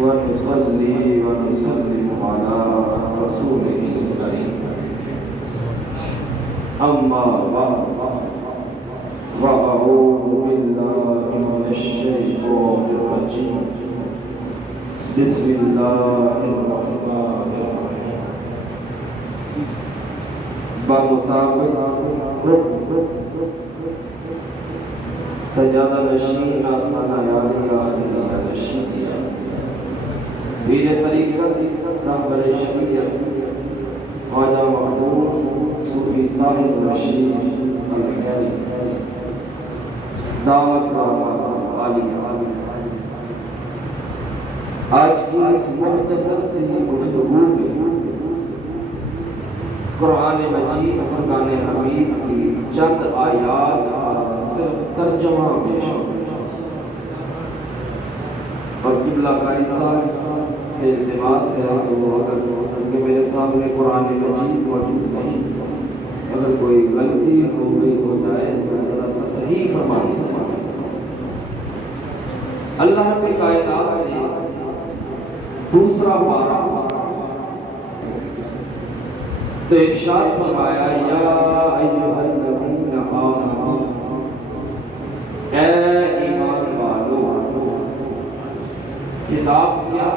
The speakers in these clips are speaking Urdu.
ونصلي ونسلم على رسوله الكريم أما بعد وأعوذ بالله من الشيطان الرجيم بسم الله الرحمن الرحيم بمطابق سجادہ نشین آسمان آیالی آخری نشین ویر طریقت رہبر شریعت خواجہ محمود صوفی طاہر رشید الحسینی دعوت عالی آج کی اس مختصر سی گفتگو میں قرآن مجید فرقان حمید کی چند آیات صرف ترجمہ پیش اور قبلہ قاری صاحب سے التماس ہے تو اگر میرے سامنے قرآن مجید موجود نہیں اگر کوئی غلطی ہو گئی ہو جائے تو ذرا تصحیح فرمائیں۔ اللہ رب کائنات نے دوسرا پارہ تو ارشاد فرمایا یا ایھا الذین آمنوا اے ایمان والو کتاب کیا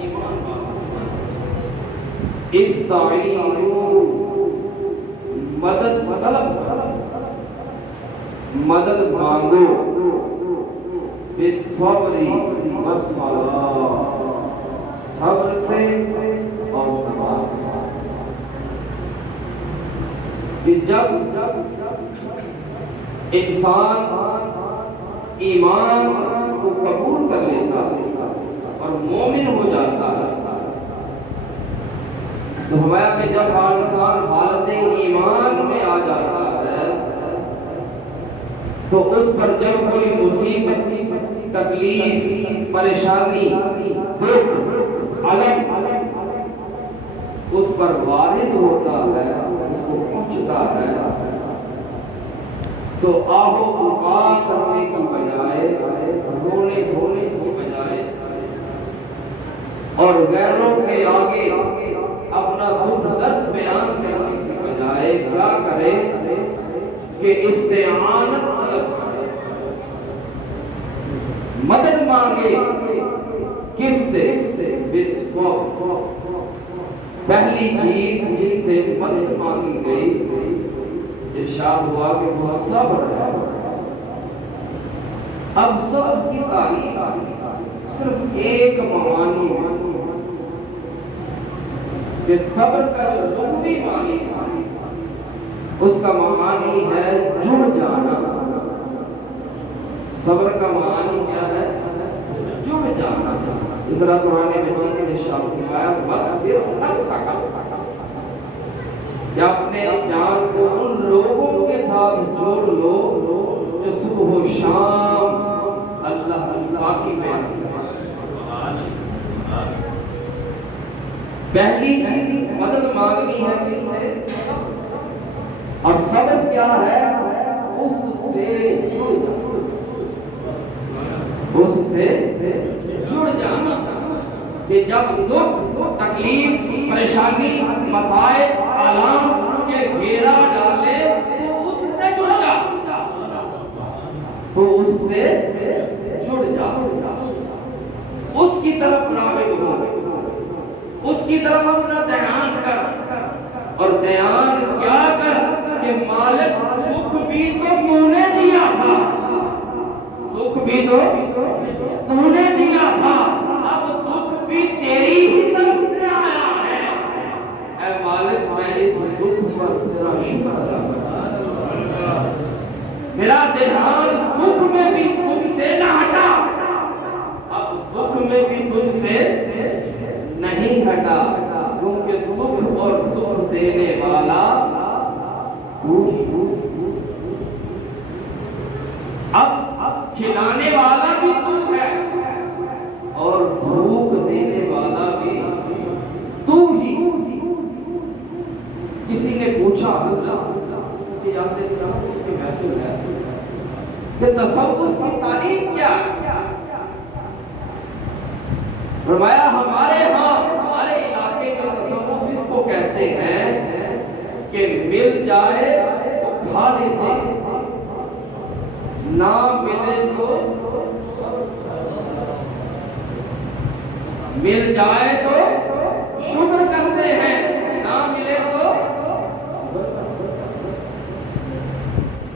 ایمان والو استعینوا مدد مانگو بالصبر والصلاۃ صبر سے اور نماز سے۔ کہ جب انسان ایمان کو قبول کر لیتا ہے اور مومن ہو جاتا ہے تو ہمارا کہ جب انسان حالت ایمان میں آ جاتا ہے تو اس پر جب کوئی مصیبت تکلیف پریشانی دکھ علم اس پر وارد ہوتا ہے اس کو پہنچتا ہے تو آہو پکار کرنے کی بجائے رونے دھونے کی بجائے اور غیروں کے آگے اپنا دکھ درد بیان کرنے کی بجائے کیا کرے کہ استعانت طلب کرے، مدد مانگے کس سے؟ بالصبر۔ پہلی چیز جس سے مدد مانگی گئی ارشاد ہوا کہ وہ صبر ہے۔ اب صبر کی تعریف صرف ایک معانی ہے کہ صبر کا جو لغوی معنی ہے اس کا معنی ہے جڑ جانا۔ صبر کا معنی کیا ہے؟ جڑ جانا۔ اس طرح قرآن مجید نے ارشاد فرمایا وَاصْبِرْ نَفْسَكَ، کہ اپنے جان کو ان لوگوں کے ساتھ جوڑ لو جو صبح و شام اللہ کی بیان کرتے ہیں۔ پہلی چیز مدد مانگنی ہے کس سے؟ اور صبر کیا ہے؟ اس سے جڑ جانا، اس سے جڑ جانا کہ جب دکھ تکلیف پریشانی مسائل آلام کے گھیرا ڈالے تو اس سے جڑ جا، تو اس سے جڑ جا، اس کی طرف راغب ہو، اس کی طرف اپنا دھیان کر، اور دھیان کیا کر کہ مالک سکھ بھی تو تو نے دیا تھا، سکھ بھی تو تو نے دیا تھا، اب دکھ بھی تیری ہی طرف سے آیا ہے، اے مالک میں اس دکھ پر تیرا شکر ادا کرتا ہوں، میرا دھیان سکھ میں بھی تجھ سے نہ ہٹا، اب دکھ میں بھی تجھ سے نہیں ہٹا، کیونکہ سکھ اور دکھ دینے والا تو ہی، اب کھلانے والا بھی تو ہے اور بھوک دینے والا بھی تو ہی۔ کسی نے پوچھا حضرت کہ یاد تصوف کی محفل ہے کہ تصوف کی تعریف کیا ہے؟ فرمایا ہمارے ہاں ہمارے علاقے میں تصوف اس کو کہتے ہیں کہ مل جائے تو کھا لیتے ہیں، نہ ملے تو مل جائے تو شکر کرتے ہیں، نہ ملے تو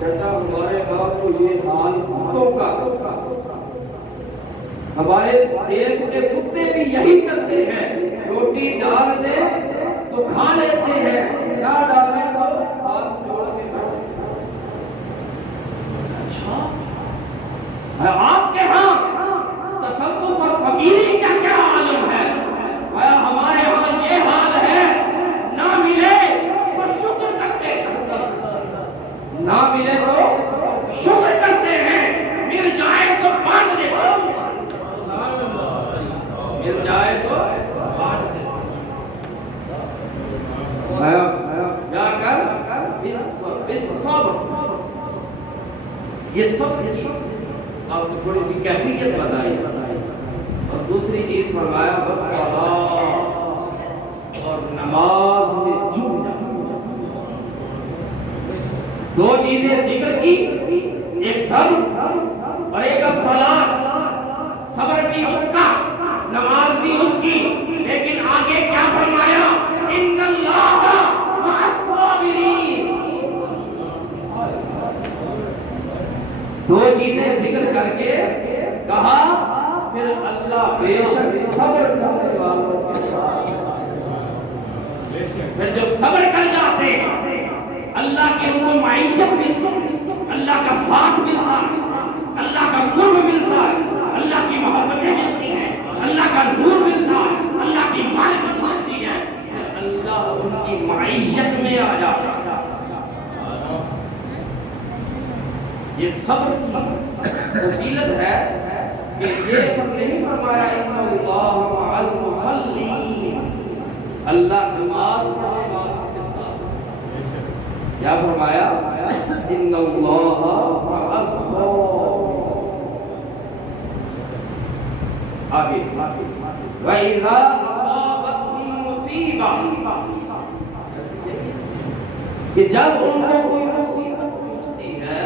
کہتا ہمارے ہاں تو یہ حال کتوں کا، ہمارے دیش کے کتے بھی یہی کرتے ہیں، روٹی ڈال دے تو کھا لیتے ہیں، نہ ڈالے تو ہاتھ جوڑ کے بیٹھے۔ اچھا آپ کے ہاں تصوف اور فقیری کیا کیا عالم ہے؟ ہمارے ہاں یہ حال ہے، نہ ملے تو شکر کرتے ہیں، نہ ملے تو شکر کرتے ہیں، مل جائے تو بانٹ دیتے ہیں، مل جائے تو جا کر یہ صبر کی آپ کو تھوڑی سی کیفیت بتائی، اور دوسری چیز فرمایا والصلاۃ، اور نماز میں جھک جانا۔ دو چیزیں ذکر کی، ایک صبر اور ایک الصلاۃ۔ صبر بھی اس کا، نماز بھی اس کی، لیکن آگے کیا فرمایا؟ ان اللہ مع الصابرین۔ دو چیزیں ذکر کر کے کہا پھر اللہ بے شک صبر کرنے والوں کے ساتھ، پھر جو صبر کر جاتے اللہ کی ان کو معیت ملتی، اللہ کا ساتھ ملتا ہے، اللہ کا قرب ملتا ہے، اللہ کی محبتیں ملتی ہیں، اللہ کا نور ملتا ہے، اللہ کی معرفت ملتی ہے، پھر اللہ ان کی معیت میں آ جاتا ہے۔ یہ صبر کی فضیلت ہے کہ یہ نہیں فرمایا ان اللہ مع المصلین، اللہ نماز پڑھنے والوں کے ساتھ، کیا فرمایا؟ ان اللہ مع الصابرین۔ آگے وَإِذَا أَصَابَتْهُمْ مُصِيبَةٌ، کہ جب ان کو کوئی مصیبت پہنچتی ہے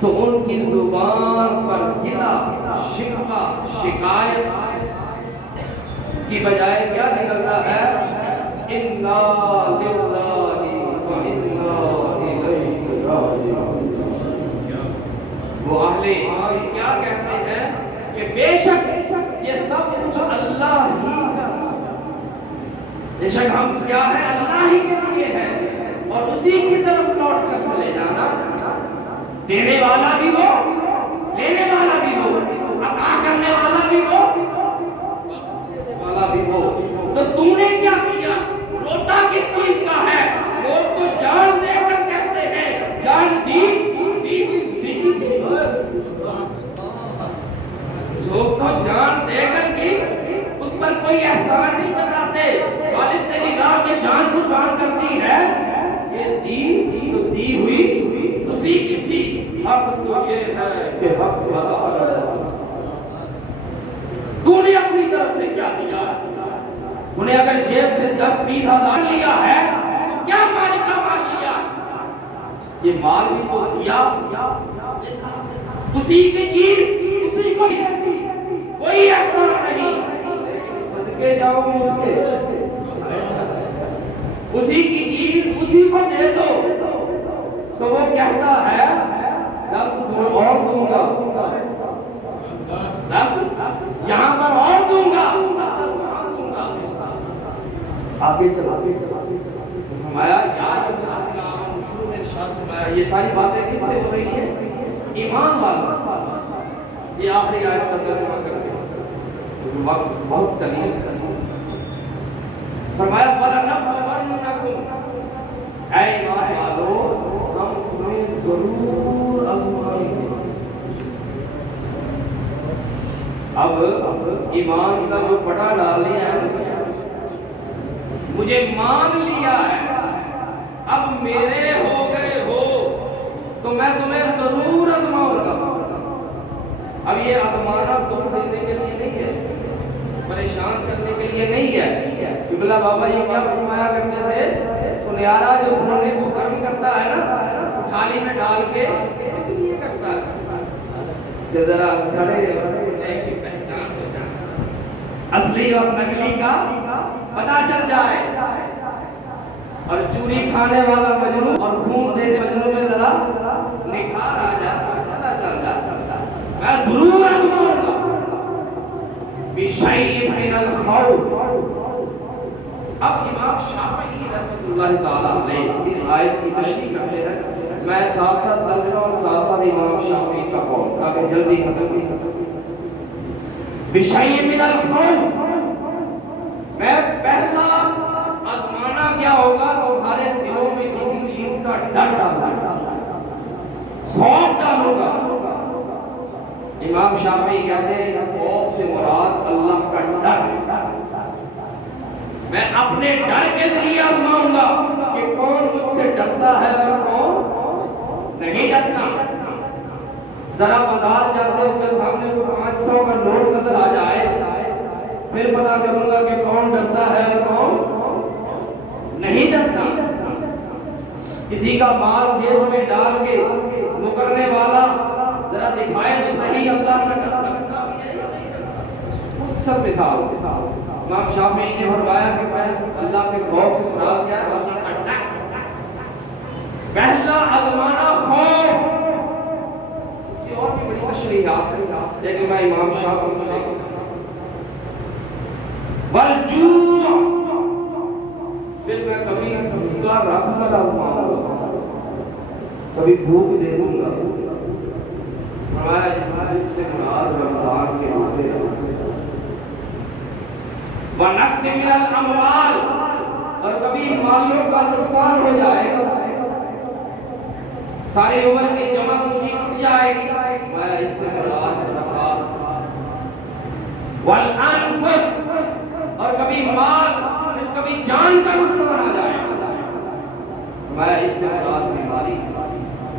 تو ان کی زبان پر گلا، شکوہ، شکایت کی بجائے کیا نکلتا ہے؟ اِنَّا لِلَّهِ وَإِنَّا إِلَيْهِ رَاجِعُونَ۔ وہ اہل ایمان کیا کہتے ہیں کہ بے شک یہ سب کچھ اللہ ہی کا، بے شک ہم کیا ہے اللہ ہی کے لیے ہے، اور اسی کی طرف لوٹ کر چلے جانا، دینے والا بھی وہ، لینے والا بھی وہ، عطا کرنے والا بھی وہ، والا بھی وہ۔ تو تم نے کیا کیا؟ روتا کس چیز کا ہے؟ لوگ تو جان دے کر کہتے ہیں جان دی ہوئی اسی کی تھی، لوگ تو جان دے کر کی، اس پر کوئی احسان نہیں جتاتے، غالب تیری راہ میں جان قربان کرتی ہے، یہ دی تو دی ہوئی اسی کی تھی، حق تو یہ ہے کہ حق ادا کرنا۔ تو نے اپنی طرف سے کیا دیا؟ تو نے اگر جیب سے 10-20 ہزار لیا ہے تو کیا مالک کا مال لیا؟ یہ مال بھی تو دیا، اسی کی چیز اسی کو، کوئی احسان نہیں، صدقے جاؤ اس کے، اسی کی چیز اسی کو دے دو، تو وہ کہتا ہے 10 اور دوں گا، 10 یہاں پر اور دوں گا، 70 وہاں دوں گا، آگے چلا فرمایا یا شروع میں ارشاد فرمایا یہ ساری باتیں کس سے ہو رہی ہیں؟ ایمان والوں سے۔ یہ آخری آیت کا ترجمہ کرتے ہیں، وقت بہت قلیل ہے۔ فرمایا وَلَنَبْلُوَنَّكُمْ، اے ایمان والو ہم تمہیں ضرور آزمائیں گے۔ اب ایمان کا جو پٹا ڈال لیا ہے، مجھے مان لیا ہے، اب میرے ہو گئے ہو تو میں تمہیں ضرور آزماؤں گا۔ اب یہ آزمانا دکھ دینے کے لیے نہیں ہے، قبلہ بابا یہ کیا فرمایا کرتے تھے؟ سنیارا جو سونے کو گرم کرتا ہے نا تھالی میں ڈال کے اس لیے کرتا ہے کہ ذرا کھڑے اور کھڑے کی پہچان ہو جائے، اصلی اور نقلی کا پتہ چل جائے، اور چوری کھانے والا مجنون اور خون دینے مجنون میں ذرا نکھار آ جائے، پتہ چل جائے۔ میں ضرور آزماؤں گا بِشَيْءٍ مِّنَ الْخَوْفِ۔ اب امام شافعی رحمۃ اللہ تعالیٰ علیہ اس آیت کی تشریح کرتے ہیں، میں ساتھ ساتھ ترجمہ اور ساتھ ساتھ امام شافعی کا قول تاکہ جلدی ختم نہیں۔ بِشَيْءٍ مِّنَ الْخَوْفِ، میں پہلا آزمانا کیا ہوگا؟ تمہارے دلوں میں کسی چیز کا ڈر ڈالوں گا، خوف ڈالوں گا۔ امام شافعی کہتے ہیں اس خوف سے مراد اللہ کا ڈر ہے۔ میں اپنے ڈر کے ذریعے آزماؤں گا کہ کون مجھ سے ڈرتا ہے اور کون نہیں ڈرتا۔ ذرا بازار جاتے ہو کہ سامنے کو 500 کا نوٹ نظر آ جائے، پھر پتا کروں گا کہ کون ڈرتا ہے اور کون نہیں ڈرتا۔ کسی کا مال جیب میں ڈال کے مکرنے والا ذرا دکھائے تو صحیح اللہ کا ڈر لگتا ہے یا نہیں ڈرتا۔ خود سب مثال امام شافعی نے فرمایا کہ اللہ کے خوف سے مراد کیا ہے؟ اللہ کا ڈر۔ پہلا آزمانا خوف، اس کی اور بھی بڑی تشریحات ہیں لیکن میں امام شافعی کو لے کے والجوع، پھر میں کبھی بھوکا رکھ کر آزماؤں گا، کبھی بھوک دے دوں گا۔ فرمایا اس حدیث سے مراد رمضان کے روزے وَنَقْصٍ مِّنَ الْأَمْوَالِ، اور کبھی مالوں کا نقصان ہو جائے گا، ساری عمر کی جمع پونجی ٹوٹ جائے گی، میں اس سے مراد زکات وَالْأَنفُسِ، اور کبھی مال پھر کبھی جان کا نقصان آ جائے گا، میں اس سے مراد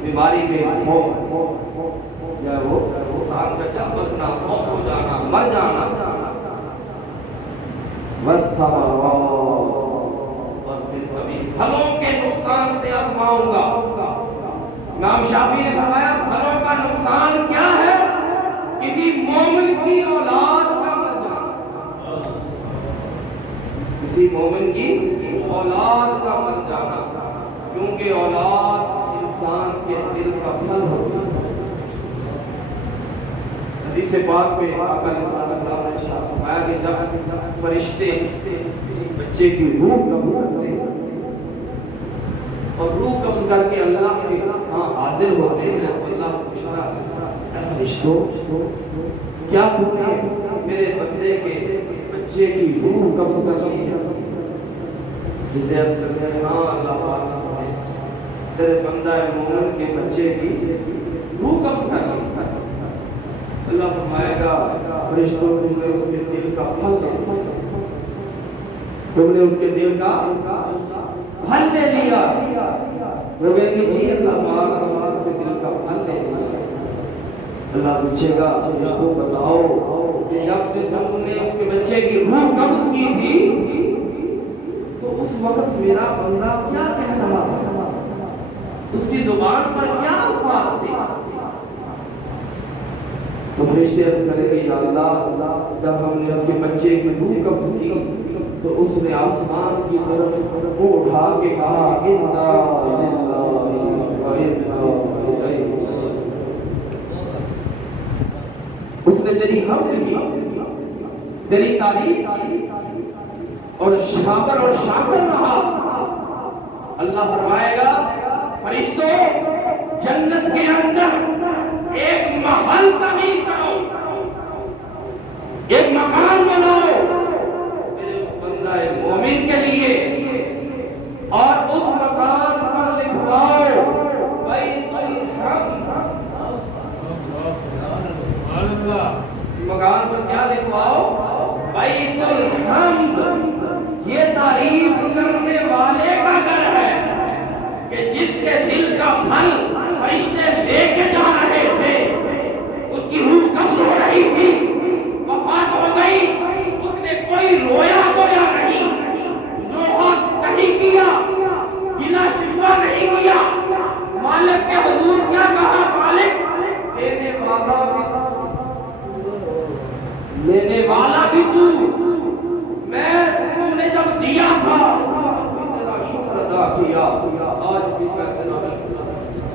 بیماری میں موت یا وہ انسان کا چل بسنا، فوت ہو جانا، مر جانا۔ اور پھر کبھی پھلوں کے نقصان سے آزماؤں گا۔ امام شافعی نے فرمایا پھلوں کا نقصان کیا ہے؟ کسی مومن کی اولاد کا مر جانا، کسی مومن کی اولاد کا مر جانا، کیونکہ اولاد انسان کے دل کا پھل ہوتا ہے۔ حدیث پاک میں آقا علیہ السلام نے فرمایا کہ جب فرشتے کسی بچے کی روح قبض کرتے ہیں اور روح قبض کر کے اللہ کے ہاں حاضر ہوتے ہیں تو اللہ پوچھتا ہے اے فرشتوں کیا تم نے میرے بندے کے بچے کی روح قبض کر لی ہے؟ ہدایت کرتے ہیں ہاں اللہ پاک تیرے بندہ مومن کے بچے کی روح قبض کر لی ہے۔ اللہ فرمائے گا فرشتوں تم نے اس کے دل کا پھل لیا، تم نے اس کے دل کا پھل لے لیا۔ وہ کہے گی جی اللہ پاک اس کے دل کا پھل لے لیا۔ اللہ پوچھے گا فرشتوں بتاؤ کہ جب تم نے اس کے بچے کی روح قبض کی تھی تو اس وقت میرا بندہ کیا کہہ رہا تھا، اس کی زبان پر کیا الفاظ تھے؟ تو فرشتے عرض کریں گے یا اللہ جب ہم نے اس کے بچے کی روح قبض کی تو اس نے آسمان کی طرف وہ اٹھا کے کہا انا للہ و انا الیہ، اس نے تیری حمد کی، تیری تعریف کی اور شاکر اور شاکر رہا۔ اللہ فرمائے گا فرشتوں جنت کے اندر ایک محل تعمیر کرو، ایک مکان بناؤ میرے اس بندہ مومن کے لیے، اور اس مکان پر لکھواؤ بیت الحمد۔ اس مکان پر کیا لکھواؤ؟ بیت الحمد۔ یہ تعریف کرنے والے کا گھر ہے کہ جس کے دل کا پھل فرشتے لے کے جا رہے تھے، اس کی روح قبض ہو رہی تھی، وفات ہو گئی، اس نے کوئی رویا دھویا نہیں، والا بھی لینے والا بھی تو، میں تو نے جب دیا تھا اس وقت بھی تیرا شکر ادا کیا، آج بھی میں تیرا شکر ادا کیا۔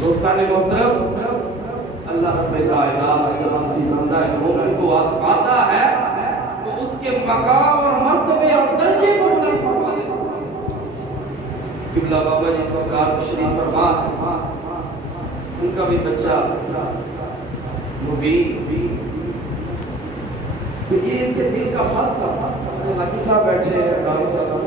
دوستان محترم، اللہ رب کائنات جب کسی بندہ مومن کو آزماتا ہے تو اس کے مقام اور مرتبے اور درجے کو بلند فرما دیتا ہے۔ قبلہ بابا جی سرکار تشریف فرما ہے، ان کا بھی بچہ مبین، تو یہ ان کے دل کا بات تھا۔ حاجی صاحب بیٹھے ہیں، ڈاکٹر صاحب